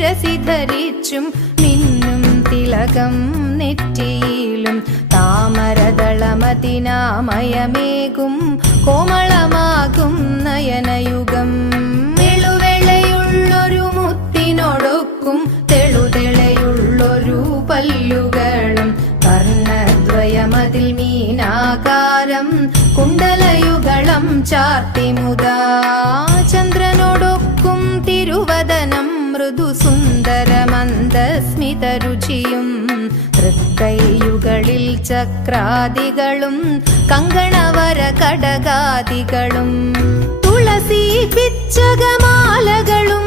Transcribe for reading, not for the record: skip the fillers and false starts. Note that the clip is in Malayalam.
ശിരസി ധരിച്ചും മിന്നും തിലകം നെറ്റിയിലും താമരദളമതിനാമയമേകും കോമളമാകും നയനയുഗം. വെളുവെളയുള്ളൊരു മുത്തിനൊടുക്കും തെളുതെളയുള്ളൊരു പല്ലുകളും കർണദ്വയമതിൽ മീനാകാരം കുണ്ടലയുഗളം ചാർത്തിമുദാ. ചന്ദ്രനോടൊക്കും തിരുവദനം മൃദു സുന്ദരമന്ദസ്മിതരുചിയും തൃക്കൈയുകളിൽ ചക്രാദികളും കങ്കണവര കടകാദികളും തുളസി പിച്ചകമാലകളും